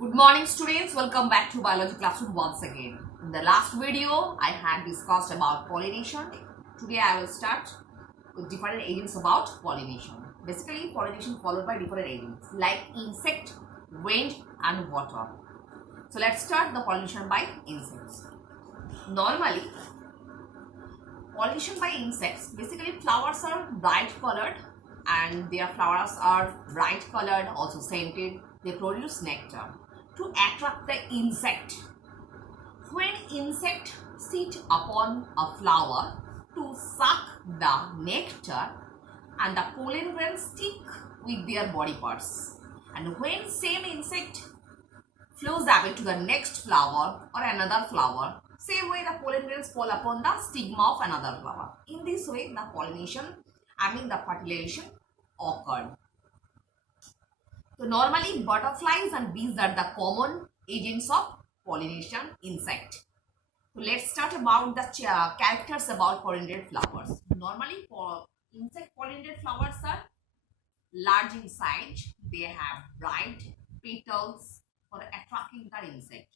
Good morning students, welcome back to biology classroom once again. In the last video, I had discussed about pollination. Today I will start with different agents about pollination. Basically, pollination followed by different agents like insect, wind and water. So let's start the pollination by insects. Normally, pollination by insects, basically flowers are bright colored and their flowers are bright colored, also scented. They produce nectar to attract the insect. When insect sit upon a flower to suck the nectar and the pollen grains stick with their body parts. And when same insect flows away to the next flower or another flower, same way the pollen grains fall upon the stigma of another flower. In this way the pollination, the fertilization occurred. So normally butterflies and bees are the common agents of pollination insect. So let's start about the characters about pollinated flowers. Normally insect pollinated flowers are large in size. They have bright petals for attracting the insect.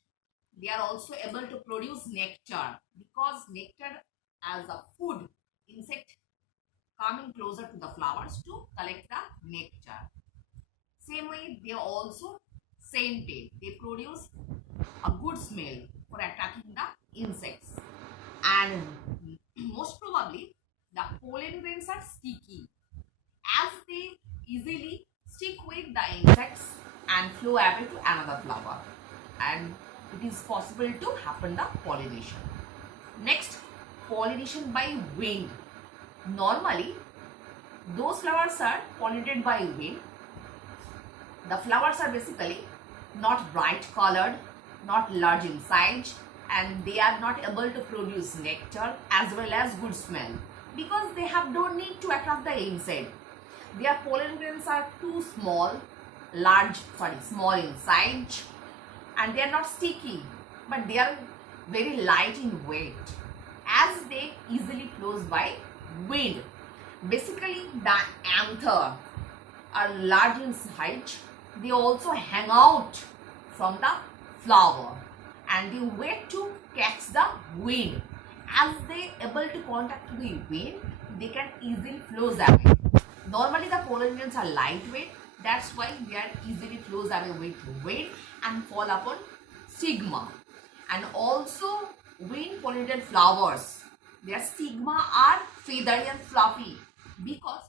They are also able to produce nectar because nectar as a food, insect coming closer to the flowers to collect the nectar. Same way, they are also scented. They produce a good smell for attacking the insects. And most probably, the pollen grains are sticky as they easily stick with the insects and flow away to another flower. And it is possible to happen the pollination. Next, pollination by wind. Normally, those flowers are pollinated by wind. The flowers are basically not bright colored, not large in size, and they are not able to produce nectar as well as good smell because they don't need to attract the insect. Their pollen grains are too small in size, and they are not sticky, but they are very light in weight as they easily flows by wind. Basically, the anther are large in size. They also hang out from the flower and they wait to catch the wind. As they able to contact the wind, they can easily flows away. Normally the pollen grains are lightweight, that's why they are easily flows away with wind and fall upon stigma. And also wind pollinated flowers, their stigma are feathery and fluffy because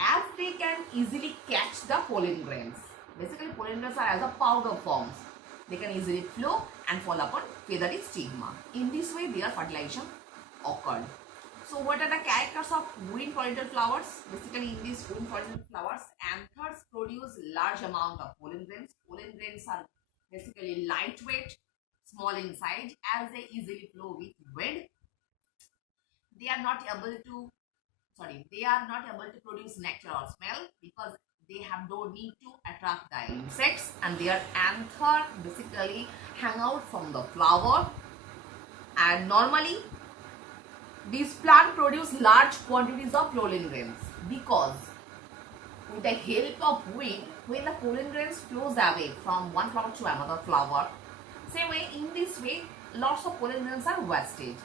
as they can easily catch the pollen grains. Basically, pollen grains are as a powder forms. They can easily flow and fall upon feathery stigma. In this way, their fertilization occurred. So, what are the characters of wind pollinated flowers? Basically, in these wind pollinated flowers, anthers produce large amount of pollen grains. Pollen grains are basically lightweight, small in size, as they easily flow with wind. They are not able to produce nectar or smell because they don't need to attract the insects, and their anther basically hang out from the flower. And normally these plants produce large quantities of pollen grains because with the help of wind, when the pollen grains flows away from one flower to another flower, same way in this way lots of pollen grains are wasted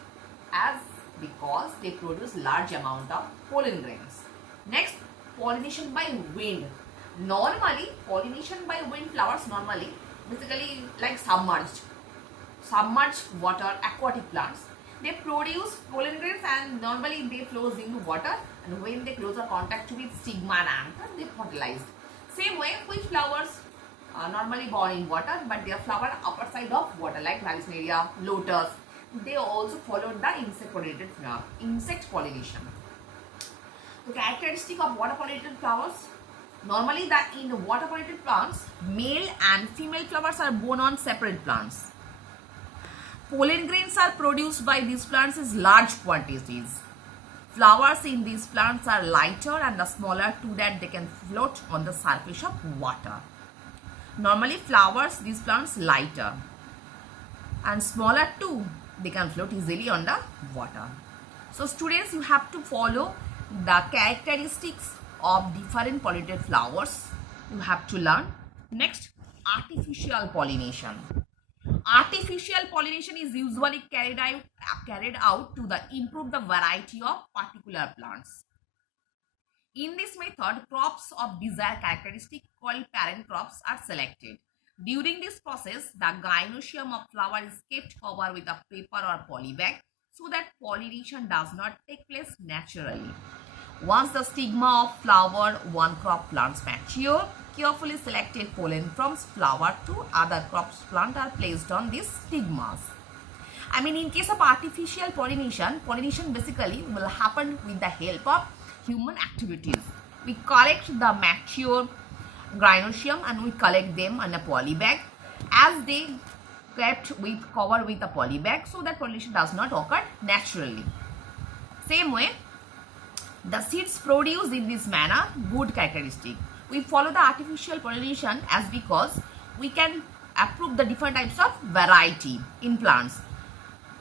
because they produce large amount of pollen grains. Next, pollination by wind. Normally, pollination by wind flowers basically like submerged water aquatic plants. They produce pollen grains and normally they flows into water, and when they closer contact with stigma and anther, they fertilized. Same way, which flowers are normally born in water, but their flower upper side of water like Vallisneria, lotus. They also followed the insect pollination. The characteristic of water pollinated flowers. Normally, in water pollinated plants, male and female flowers are born on separate plants. Pollen grains are produced by these plants in large quantities. Flowers in these plants are lighter and are smaller so that they can float on the surface of water. Normally, these plants lighter and smaller too. They can float easily on the water. So students, you have to follow the characteristics of different pollinated flowers. You have to learn. Next, artificial pollination. Artificial pollination is usually carried out to improve the variety of particular plants. In this method, crops of desired characteristic called parent crops are selected. During this process, the gynoecium of flower is kept covered with a paper or polybag so that pollination does not take place naturally. Once the stigma of flower one crop plants mature, carefully selected pollen from flower to other crops plant are placed on these stigmas. I mean, in case of artificial pollination, pollination basically will happen with the help of human activities. We collect the mature gynoecium and we collect them on a polybag as they covered with a polybag so that pollination does not occur naturally. Same way, the seeds produced in this manner good characteristic. We follow the artificial pollination as because we can approve the different types of variety in plants.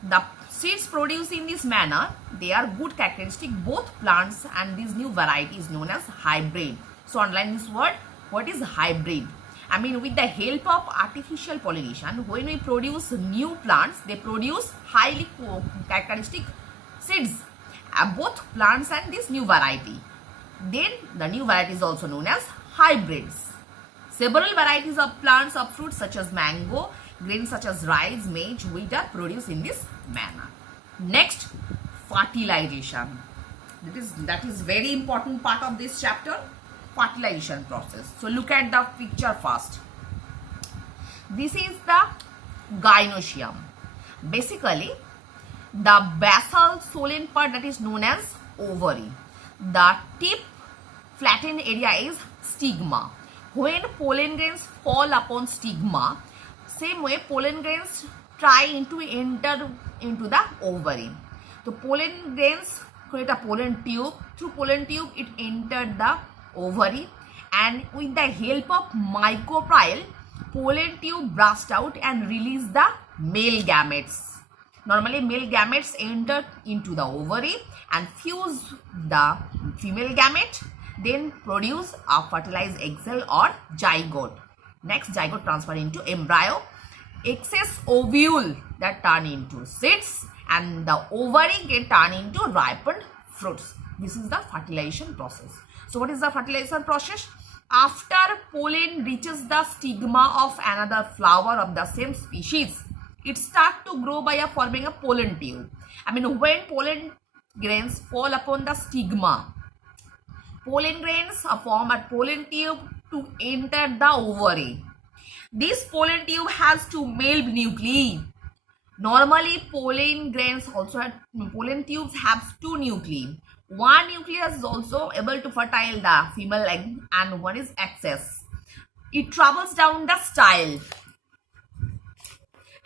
The seeds produced in this manner, they are good characteristic both plants, and this new variety is known as hybrid. So underline this word. What is hybrid? I mean, with the help of artificial pollination, when we produce new plants, they produce highly characteristic seeds, both plants and this new variety. Then the new variety is also known as hybrids. Several varieties of plants of fruits such as mango, grains such as rice, maize, wheat are produced in this manner. Next, fertilization. That is very important part of this chapter, fertilization process. So look at the picture first. This is the gynoecium. Basically, the basal swollen part that is known as ovary. The tip flattened area is stigma. When pollen grains fall upon stigma, same way pollen grains try to enter into the ovary. The pollen grains create a pollen tube. Through pollen tube, it entered the ovary, and with the help of micropyle, pollen tube burst out and release the male gametes. Normally, male gametes enter into the ovary and fuse the female gamete, then produce a fertilized egg cell or zygote. Next, zygote transfer into embryo. Excess ovule that turn into seeds, and the ovary get turned into ripened fruits. This is the fertilization process. So what is the fertilization process? After pollen reaches the stigma of another flower of the same species, it starts to grow by forming a pollen tube. I mean, when pollen grains fall upon the stigma, pollen grains form a pollen tube to enter the ovary. This pollen tube has two male nuclei. Normally, pollen tubes have two nuclei. One nucleus is also able to fertile the female egg and one is excess. It travels down the style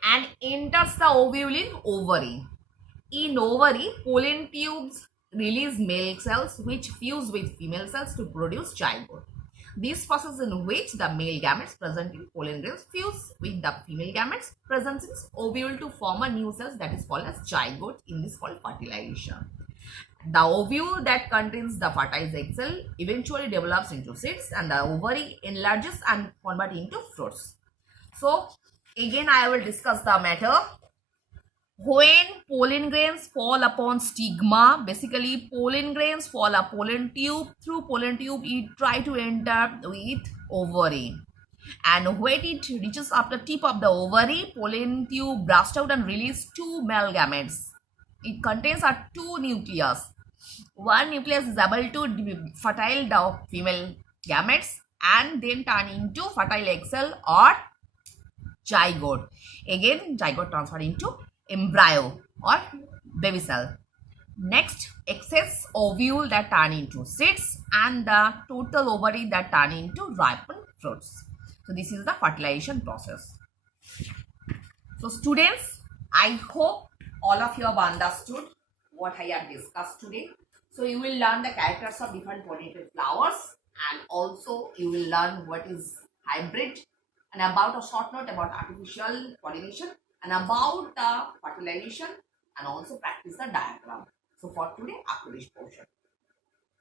and enters the ovule in ovary. In ovary, pollen tubes release male cells which fuse with female cells to produce zygote. This process in which the male gametes present in pollen grains fuse with the female gametes present in ovule to form a new cells that is called as zygote. In this called fertilization. The ovule that contains the fertilized egg cell eventually develops into seeds, and the ovary enlarges and converts into fruits. So again I will discuss the matter. When pollen grains fall upon stigma, basically pollen grains fall a pollen tube. Through pollen tube, it try to enter with ovary. And when it reaches up the tip of the ovary, pollen tube bursts out and release two male gametes. It contains two nucleus. One nucleus is able to fertile the female gametes and then turn into fertile egg cell or zygote. Again, zygote transfer into embryo or baby cell. Next, excess ovule that turn into seeds and the total ovary that turn into ripened fruits. So this is the fertilization process. So students, I hope all of you have understood what I have discussed today. So you will learn the characters of different pollinated flowers, and also you will learn what is hybrid, and about a short note about artificial pollination, and about the fertilization, and also practice the diagram. So for today, up to this portion.